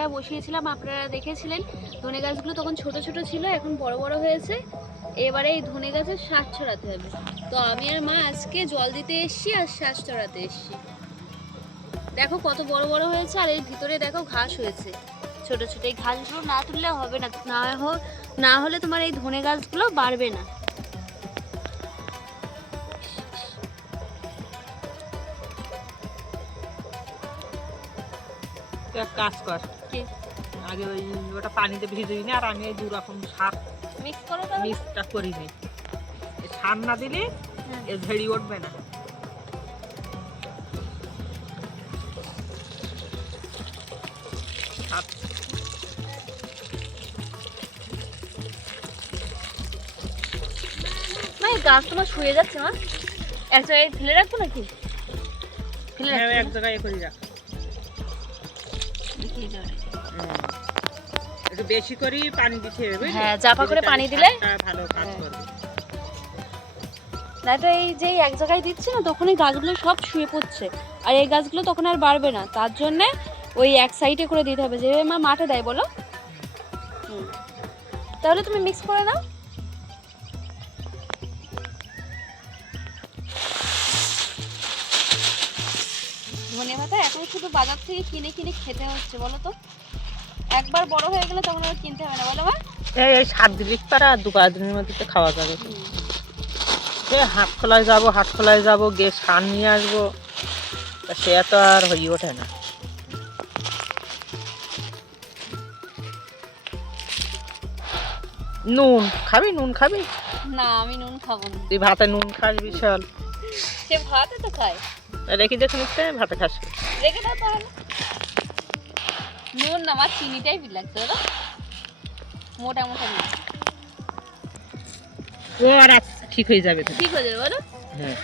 জায়গায় বসিয়েছিলাম, আপনারা দেখেছিলেন। ধনে গাছগুলো তখন ছোট ছোট ছিল, এখন বড় বড় হয়েছে। এবারে এই ধনে গাছের শ্বাস ছড়াতে হবে। তো আমি আর মা আজকে জল দিতে এসছি আর শ্বাস ছড়াতে এসছি। দেখো কত বড় বড় হয়েছে আর এর ভিতরে দেখো ঘাস হয়েছে। ছোট ছোট এই ঘাসগুলো না তুললে হবে না। না হো- না হলে তোমার এই ধনে গাছগুলো বাড়বে না। কাজ কর। কি? আগে ওই ওটা পানিতে ভিজুই নি আর আমি এই দু রকম সার মিক্স করো মিক্সটা করি নি সার না দিলে হ্যাঁ। এ ঝেড়ি উঠবে না। গাছ তোমার শুয়ে যাচ্ছে মা এক জায়গায় ফেলে রাখব নাকি? ফেলে হ্যাঁ, এক জায়গায় করি রাখ। দেখি যাবে। হুম। একটু বেশি করে পানি দিতে হবে হ্যাঁ, করে পানি দিলে? ভালো কাজ হ্যাঁ। করবে। না তো এই যে এক জায়গায় দিচ্ছি না তখন এই গাছগুলো সব শুয়ে পড়ছে। আর এই গাছগুলো তখন আর বাড়বে না। তার জন্যে ওই এক সাইডে করে দিতে হবে। যেভাবে মা মাঠে দেয় বলো। তাহলে তুমি মিক্স করে দাও। ধনে পাতা এখন শুধু বাজার থেকে কিনে কিনে খেতে হচ্ছে বলো তো। একবার বড় হয়ে গেলে তখন আর কিনতে হবে না বলো মা। এই এই সাত দিলে তারা দু পাঁচ দিনের মধ্যে তো খাওয়া যাবে। এ হাট খোলায় যাব হাট খোলায় যাব গিয়ে সার নিয়ে আসব। তা সে তো আর হয়ে ওঠে না। নুন খাবি নুন খাবি? না আমি নুন খাব না। তুই ভাতে নুন খাস বিশাল। সে ভাতে তো খায়। রেখে দেখে নিচ্ছে ভাতে খাস রেখে দাও তাহলে। নুন না আমার চিনিটাই বিল লাগছে ওরা মোটা মোটা নুন। ও আর ঠিক হয়ে যাবে ঠিক হয়ে যাবে বলো। হ্যাঁ।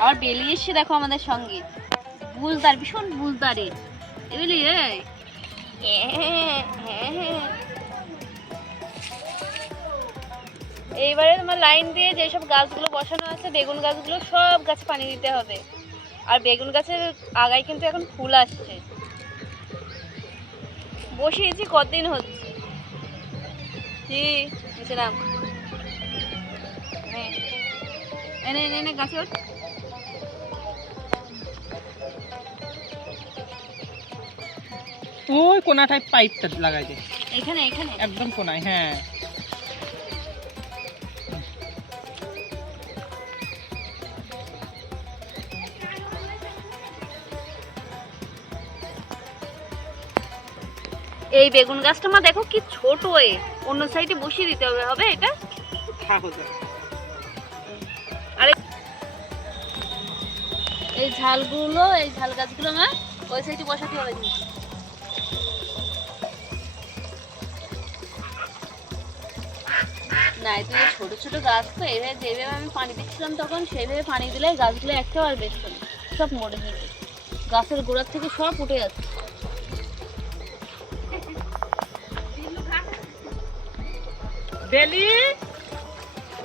আবার বেরিয়ে এসে দেখো আমাদের সঙ্গে। বুঝদার ভীষণ বুঝদারে এগুলি এই। এইবারে তোমার লাইন দিয়ে যেসব গাছগুলো বসানো আছে বেগুন গাছগুলো সব গাছে পানি দিতে হবে। আর বেগুন গাছের আগায় কিন্তু এখন ফুল আসছে। বসিয়েছি কতদিন হচ্ছে? কি নিচে নাম। এনে এনে এনে গাছে ওঠ। ওই কোনাটায় পাইপটা লাগাই দে। এখানে এখানে। একদম কোনায় হ্যাঁ। এই বেগুন গাছটা মা দেখো কি ছোট এ। অন্য সাইডে বসিয়ে দিতে হবে হবে এটা? আরে। এই ঝালগুলো এই ঝাল গাছগুলো মা ওই সাইডে বসাতে হবে। না এটা ছোট ছোট গাছ তো এইভাবে যেভাবে আমি পানি দিচ্ছিলাম তখন সেইভাবে পানি দিলে গাছগুলো একটাও আর বেচত না সব মরে যাবে। গাছের গোড়ার থেকে সব উঠে যাচ্ছে। বেলি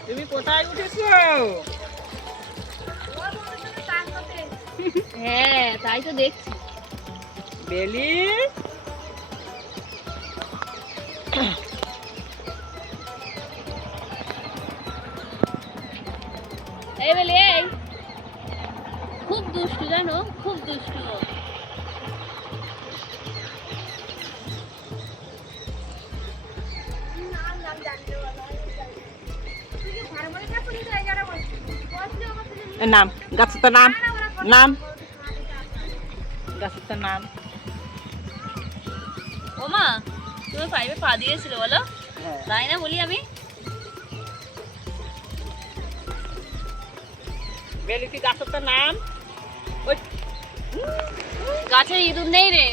তুমি কোথায় উঠেছো? হ্যাঁ তাই তো দেখছি। বেলি নাম গাছের তো নাম নাম গাছের তো নাম ও মা তুমি পাইপে পা দিয়েছিল বলো? হ্যাঁ। তাই না বলি আমি? বেলি কি গাছের তো নাম ওই। গাছের ইঁদুর নেই রে।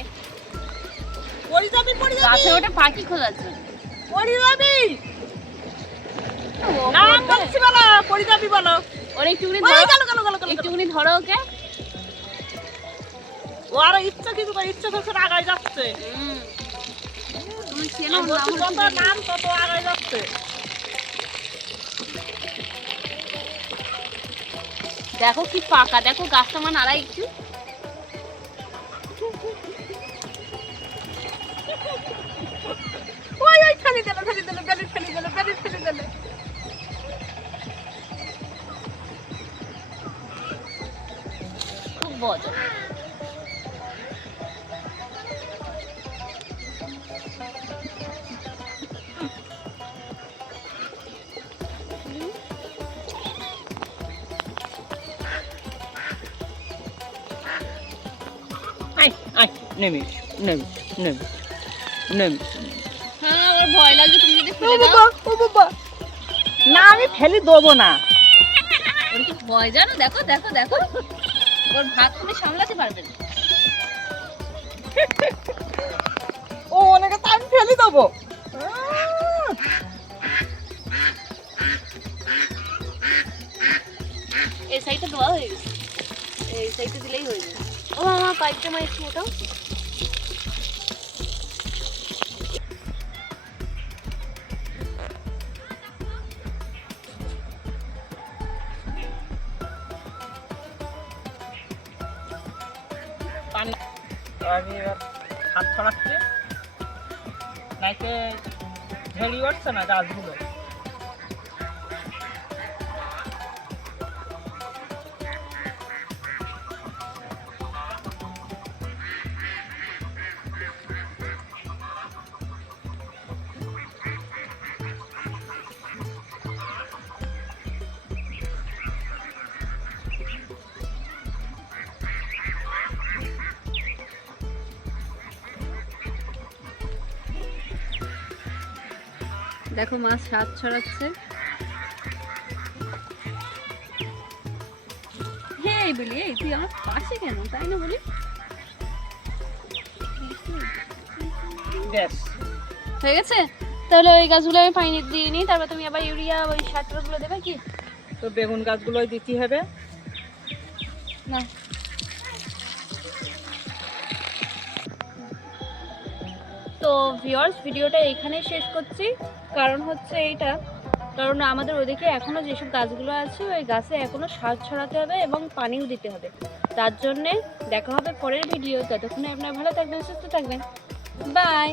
পড়ে যাবি পড়ে গাছে ওটা পাখি খোঁজাচ্ছে পড়ে যাবি নাম। বলছি। বলো পড়ে যাবি বলো। ধরো। ওকে। ও আর ইচ্ছা ইচ্ছা করছে আগায় যাচ্ছে। দেখো কি পাকা দেখো গাছটা মানে আড়াই একটু। ওই ওই খালি দিল খালি দিল গাড়ি খালি দিল খালি আয় আয় নেমে নেমে নেমে নেমে হ্যাঁ আমার ভয় লাগছে তুমি যদি ফেলে দাও। ও বাবা। না আমি ফেলে দেবো না। ওর কি ভয় জানো? দেখো দেখো দেখো। ওর ভাত তুমি সামলাতে পারবে না। ও অনেকে তো আমি ফেলে দেবো! এই সাইডটা দেওয়া হয়ে গেছে। এই সাইডটা দিলেই হয়ে যাবে। ও আমার পাইপটা মাইছি ওটাও আমি এবার হাত ছড়াচ্ছি। নাইতে ঝেড়ি উঠছে না গাছগুলো? দেখো মাছ স্বাদ ছড়াচ্ছে। হ্যাঁ এই বলি এই তুই আমার পাশে কেন? তাই না বলি? হয়ে গেছে? তাহলে ওই গাছগুলো আমি পানি দিয়ে নিই তারপর তুমি আবার ইউরিয়া ওই সারগুলো দেবে কি? তো বেগুন গাছগুলোই দিতে হবে। না। তো ভিওর্স ভিডিওটা এখানেই শেষ করছি। কারণ হচ্ছে এইটা, কারণ আমাদের ওদিকে এখনও যেসব গাছগুলো আছে, ওই গাছে এখনও সার ছড়াতে হবে এবং পানিও দিতে হবে। তার জন্যে দেখা হবে পরের ভিডিও ততক্ষণে আপনারা ভালো থাকবেন, সুস্থ থাকবেন। বাই